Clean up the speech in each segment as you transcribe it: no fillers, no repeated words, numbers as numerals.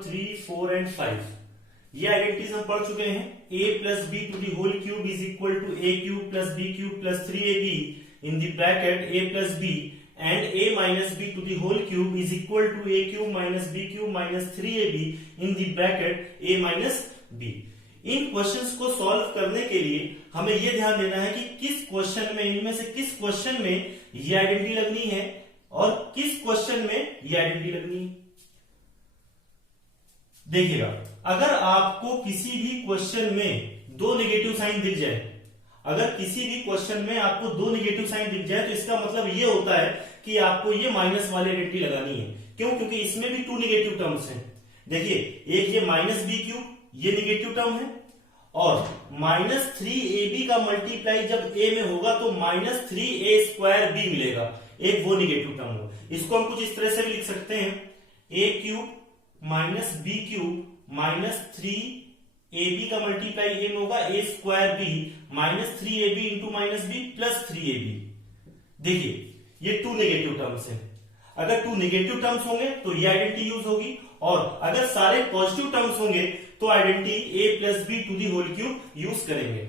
Number 3, 4 and 5 ये identities हम पढ़ चुके हैं। a plus B to the whole cube is equal to a cube plus B cube plus 3ab in the bracket a plus B and a minus B to the whole cube is equal to a cube minus B cube minus 3ab in the bracket a minus b। इन questions को solve करने के लिए हमें यह ध्यान देना है कि किस क्वेश्चन में, इनमें से किस क्वेश्चन में ये आइडेंटिटी लगनी है और किस क्वेश्चन में ये आइडेंटिटी लगनी है। देखिएगा, अगर आपको किसी भी क्वेश्चन में दो नेगेटिव साइन दिख जाए, अगर किसी भी क्वेश्चन में आपको दो नेगेटिव साइन दिख जाए तो इसका मतलब ये होता है कि आपको ये माइनस वाली आइडेंटिटी लगानी है। क्यों? क्योंकि इसमें भी टू नेगेटिव टर्म्स हैं। देखिए, एक ये माइनस बी क्यूब ये नेगेटिव टर्म है और माइनस 3ab का मल्टीप्लाई जब a में होगा तो माइनस 3a स्क्वायर b मिलेगा, एक वो नेगेटिव टर्म होगा। इसको हम कुछ इस तरह से भी लिख सकते हैं, a cube minus B cube minus 3ab का मल्टीप्लाई a में होगा a square b minus 3ab into minus b plus 3ab। देखिए, ये टू नेगेटिव टर्म्स है। अगर टू नेगेटिव टर्म्स होंगे तो ये आइडेंटिटी यूज होगी और अगर सारे पॉजिटिव टर्म्स होंगे तो identity a plus B to the whole cube use करेंगे।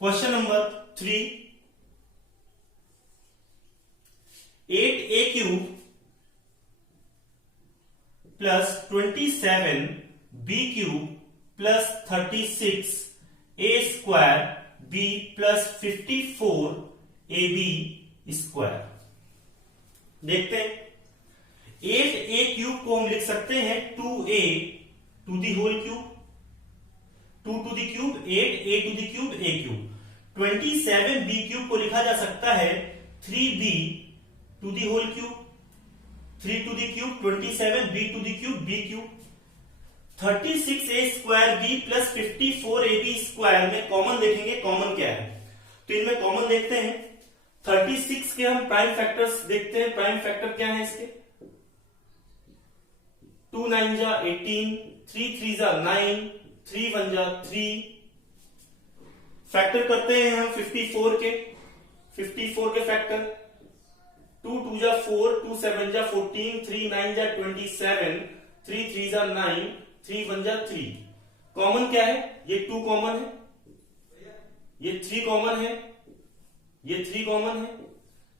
Question number 3, 8a cube plus 27b cube plus 36a square b plus 54ab square. देखते हैं, 8a क्यूब को हम लिख सकते हैं 2a to the whole cube, 2 to the cube 8a to the cube a cube. 27b cube को लिखा जा सकता है 3b to the whole cube, 3 to the cube 27b to the cube b cube. 36a square b plus 54ab square में common देखेंगे, common क्या है तो इनमें कॉमन देखते हैं। 36 के हम प्राइम फैक्टर्स देखते हैं, प्राइम फैक्टर क्या है इसके, 2 9 जा 18, 3 3 जा 9, 3 1 जा 3। फैक्टर करते हैं हम 54 के फैक्टर, 2 2 जा 4, 2 7 जा 14, 3 9 जा 27, 3 3 जा 9, 3 1 जा 3। कॉमन क्या है, ये 2 कॉमन है, ये 3 कॉमन है, ये 3 कॉमन है,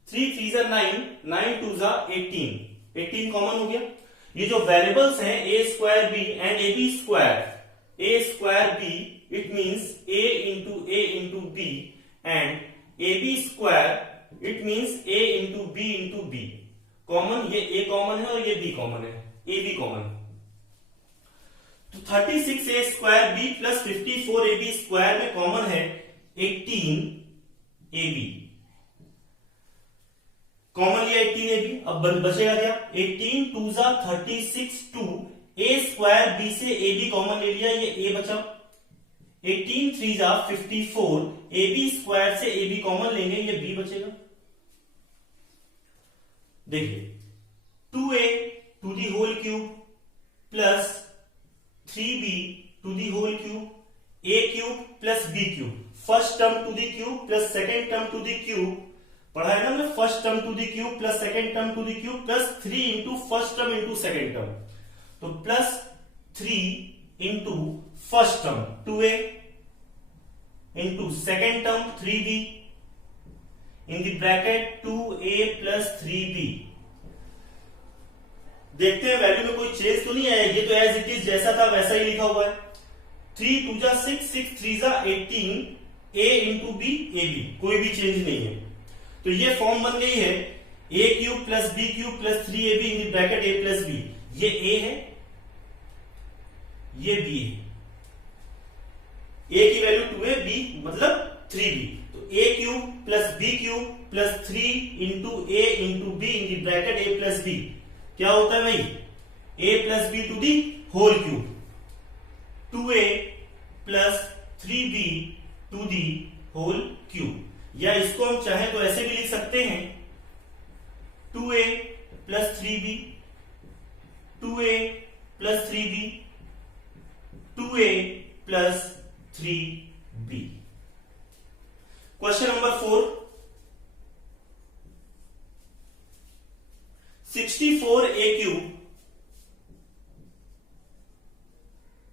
3 3 जा 9, 9 2 जा 18, 18 कॉमन हो गया। ये जो वेरिएबल्स हैं a square b and ab square b, it means a into b and ab square it means a into b। Common, ये a कॉमन है और ये b कॉमन है, ab कॉमन। तो 36a square b plus 54ab square में common है 18ab, common लिया 18ab। अब बचेगा क्या, 18 2 जा 36, 2 a स्क्वायर b से ab कॉमन ले लिया, ये a बचा। 18 3 जा 54, ab स्क्वायर से ab कॉमन लेंगे, ये b बचेगा। देखिए, 2a to the whole cube plus 3b to the whole cube, a cube plus b cube, first term to the cube plus second term to the cube, पढ़ा है ना हमने, first term to the cube plus second term to the cube plus 3 into first term into second term, तो plus 3 into first term 2a into second term 3b in the bracket 2a plus 3b। देखते हैं value में कोई change तो नहीं आया, ये तो एज इट इज जैसा था वैसा ही लिखा हुआ है। 3 2 जा 6, 6 3 जा 18, a इंटू b ab, कोई भी चेंज नहीं है। तो ये फॉर्म बन गई है a cube plus b cube plus 3ab in the bracket a plus b। ये a है, ये b है, a की वैल्यू 2 है, b मतलब 3b, तो a cube plus b cube plus 3 into a into b in the bracket a plus b क्या होता है भाई, a plus b to the whole cube, 2a plus 3b to the whole cube. या इसको हम चाहे तो ऐसे भी लिख सकते हैं, 2a plus 3b, 2a plus 3b, 2a plus 3b। Question number 4, 64a³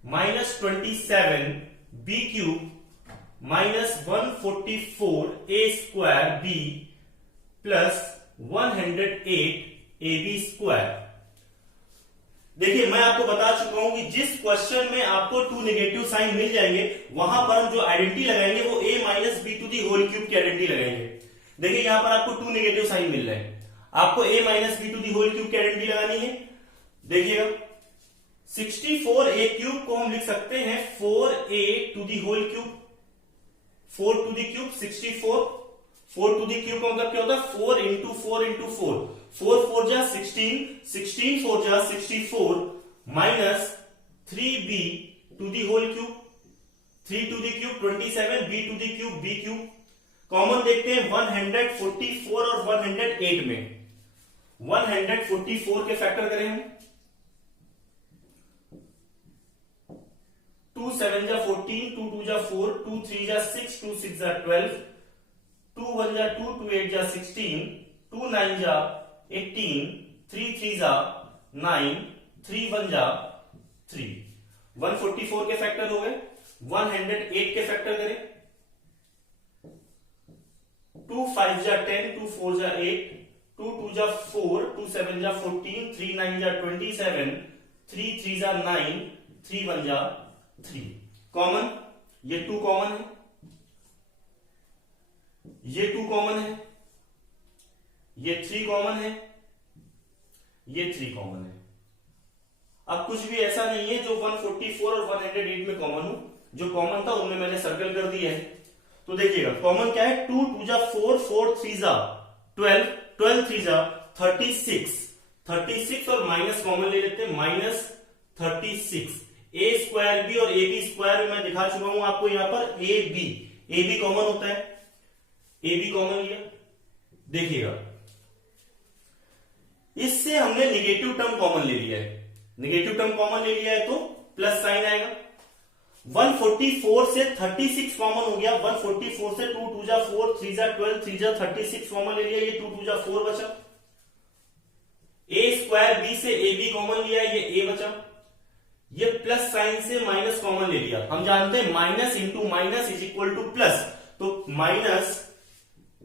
minus 27b³ minus 144a² plus 108ab²। देखिए मैं आपको बता चुका हूं कि जिस क्वेश्चन में आपको टू नेगेटिव साइन मिल जाएंगे वहां पर हम जो आइडेंटिटी लगाएंगे वो a minus B to the whole cube की आइडेंटिटी लगाएंगे। देखिए यहां पर आपको टू नेगेटिव साइन मिल रहे हैं, आपको a minus B to the whole cube की आइडेंटिटी लगानी है। देखिएगा 64a³ को हम लिख सकते हैं 4a to the whole cube, 4 to the cube 64, 4 to the cube का मतलब क्या होता है 4 इंटू 4 इंटू 4, 4 4 जा 16, 16 4 जा 64 minus 3b to the whole cube, 3 to the cube 27, b to the cube b cube. Common देखते हैं 144 और 108 में, 144 के फैक्टर करें हम, 2 7 जा 14, 2 2 जा 4, 2 3 जा 6, 2 6 जा 12, 2 1 जा 2, 2 8 जा 16, 2 9 जा 18, 3 3 जा 9, 3 1 जा 3। 144 के फैक्टर हो गए, 108 के फैक्टर करें, 2 5 जा 10, 2 4 जा 8, 2 2 जा 4, 2 7 जा 14, 3 9 जा 27, 3 3 जा 9, 3 1 जा 3। कॉमन, ये 2 कॉमन है, ये 2 कॉमन है, ये 3 कॉमन है, ये 3 कॉमन है। अब कुछ भी ऐसा नहीं है जो 144 और 108 में कॉमन हो, जो कॉमन था उनमें मैंने सर्कल कर दिया है। तो देखिएगा कॉमन क्या है, 2 2 जा 4, 4 3 जा 12, 12 3 जा 36, 36 और माइनस कॉमन ले लेते हैं, माइनस 36। a² और ab² मैं दिखा चुका हूं आपको यहां पर, ab कॉमन होता है, ab कॉमन लिया। देखिएगा इससे हमने निगेटिव टर्म कॉमन ले लिया है, निगेटिव टर्म कॉमन ले लिया है तो प्लस साइन आएगा। 144 से 36 कॉमन हो गया, 144 से 2 2 जा 4, 3 जा 12, 3 जा 36 कॉमन ले लिया, ये 2 2 जा 4 बचा। a² b से ab कॉमन लिया, ये a बचा। ये प्लस साइन से माइनस कॉमन ले लिया, हम जानते हैं minus into minus is equal to plus, तो minus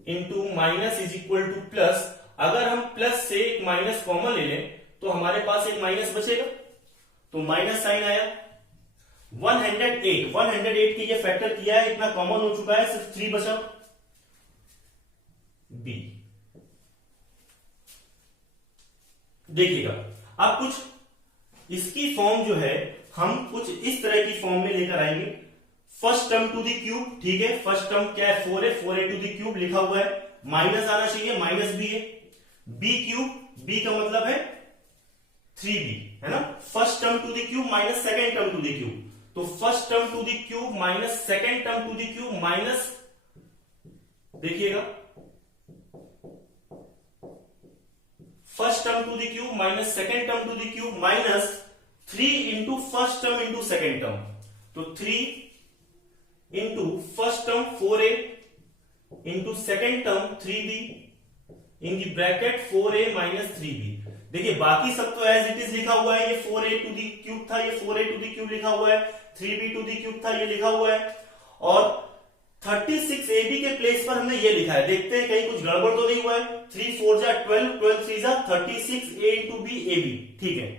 into minus is equal to plus. अगर हम प्लस से एक माइनस कॉमन ले लें तो हमारे पास एक माइनस बचेगा, तो माइनस साइन आया। 108 के ये फैक्टर किया है, इतना कॉमन हो चुका है, सिर्फ 3 बचा, b। देखिएगा अब कुछ इसकी फॉर्म जो है हम कुछ इस तरह की फॉर्म में लेकर आएंगे। First term to the cube, ठीक है, फर्स्ट टर्म क्या है 4 है, 4a टू दी क्यूब लिखा हुआ है, माइनस आना चाहिए, माइनस b है, b क्यूब, b का मतलब है 3b, है ना। First term to the cube minus second term to the cube, तो first term to the cube minus second term to the cube minus, देखिएगा first term to the cube minus second term to the cube minus 3 into first term into second term, तो 3 into first term 4a into second term 3b in the bracket 4a minus 3b। देखिए बाकी सब तो as it is लिखा हुआ है, ये 4a to the cube था, ये 4a टू दी क्यूब लिखा हुआ है, 3b टू दी क्यूब था, ये लिखा हुआ है, और 36ab के प्लेस पर हमने ये लिखा है। देखते हैं कहीं कुछ गड़बड़ तो नहीं हुआ है। 3 4 जा 12, 12 3 जा 36, a इंटू b ab, ठीक है,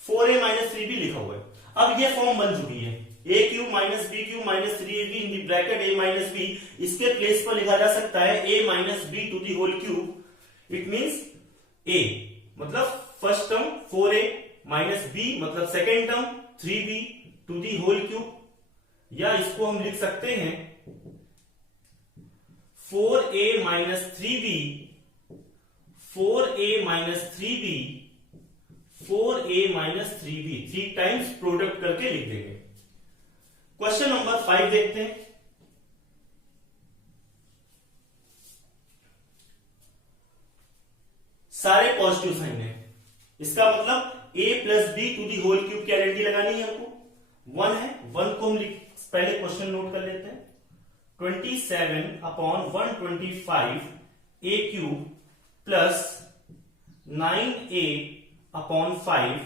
4a माइनस 3b लिखा हुआ है। अब ये फॉर्म बन चुकी है, a cube minus b cube minus 3ab in the bracket a minus b, इसके प्लेस पर लिखा जा सकता है a minus b to the whole cube. It means a मतलब first term 4a minus b मतलब second term 3b to the whole cube, या इसको हम लिख सकते हैं 4a minus 3b, 4a minus 3b, 4a minus 3b, 3 times product करके लिख देंगे। क्वेश्चन नंबर 5 देखते हैं। सारे पॉजिटिव साइन है, इसका मतलब a plus B to the whole cube की आइडेंटिटी लगानी है हमको। 1 है, 1 को हम पहले क्वेश्चन नोट कर लेते हैं। 27 upon 125 a cube plus 9a upon 5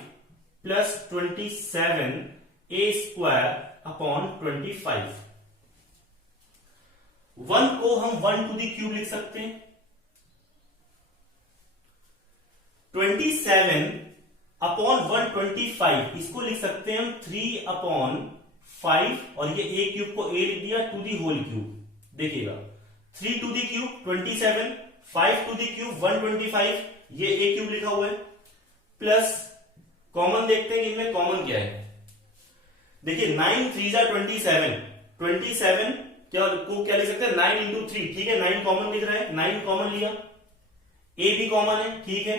plus 27a square upon 25। 1 को हम 1 टू द क्यूब लिख सकते हैं। 27 अपॉन 125 इसको लिख सकते हैं हम 3 अपॉन 5 और ये a क्यूब को a लिख दिया टू दी होल क्यूब। देखिएगा 3 to the cube 27, 5 to the cube 125, ये a क्यूब लिखा हुआ है, प्लस कॉमन देखते हैं इनमें कॉमन क्या है। देखिए 9 3 जा 27, 27 क्या लिख सकते हैं 9 इंटू 3, ठीक है 9 कॉमन दिख रहा है, 9 कॉमन लिया, a भी कॉमन है, ठीक है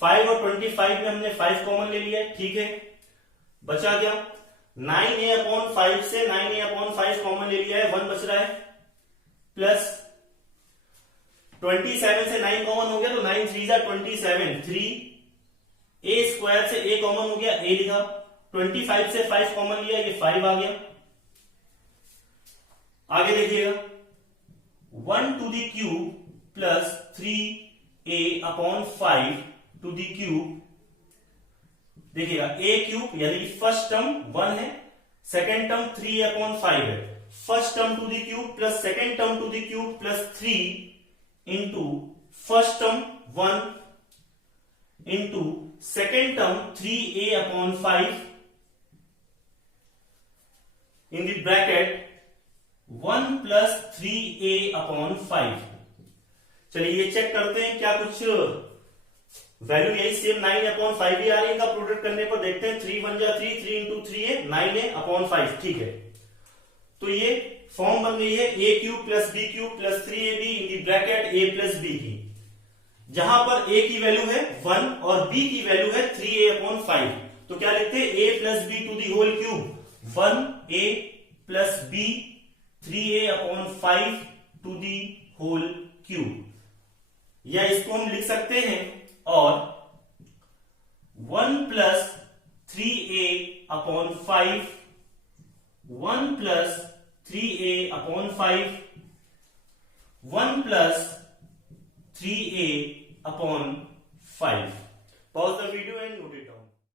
5 और 25 में हमने 5 कॉमन ले लिया है, ठीक है बचा क्या 9a अपॉन 5 से 9a अपॉन 5 कॉमन ले लिया है, 1 बच रहा है, प्लस 27 से 9 कॉमन हो गया तो 9 3 जा 27, 3 a स्क्वायर से a कॉमन हो गया, a लिखा, 25 से 5 कॉमन लिया, ये 5 आ गया। आगे देखिएगा 1 to the cube plus 3a upon 5 to the cube. देखिएगा a क्यूब यानी कि फर्स्ट टर्म 1 है, सेकेंड टर्म 3 अपॉन 5 है, first term to the cube plus second term to the cube plus 3 into first term 1 into second term 3a upon 5 in the bracket 1 plus 3a upon 5। चलिए ये check करते हैं क्या कुछ value यही same 9 upon 5 ही आ रही है, इनका प्रोडक्ट करने पर देखते हैं 3 1 जा 3, 3 इंटू 3a 9a अपॉन 5, ठीक है। तो ये फॉर्म बन गई है a cube plus b cube plus 3ab in the bracket a plus b की, जहां पर a की वैल्यू है 1 और b की वैल्यू है 3a अपॉन 5। तो क्या लिखते हैं a plus b to the whole cube, 1a plus b 3a upon 5 to the whole cube, या इसको हम लिख सकते हैं और 1 plus 3a upon 5, 1 plus 3a upon 5, 1 plus 3a upon 5। Pause the video and note it down.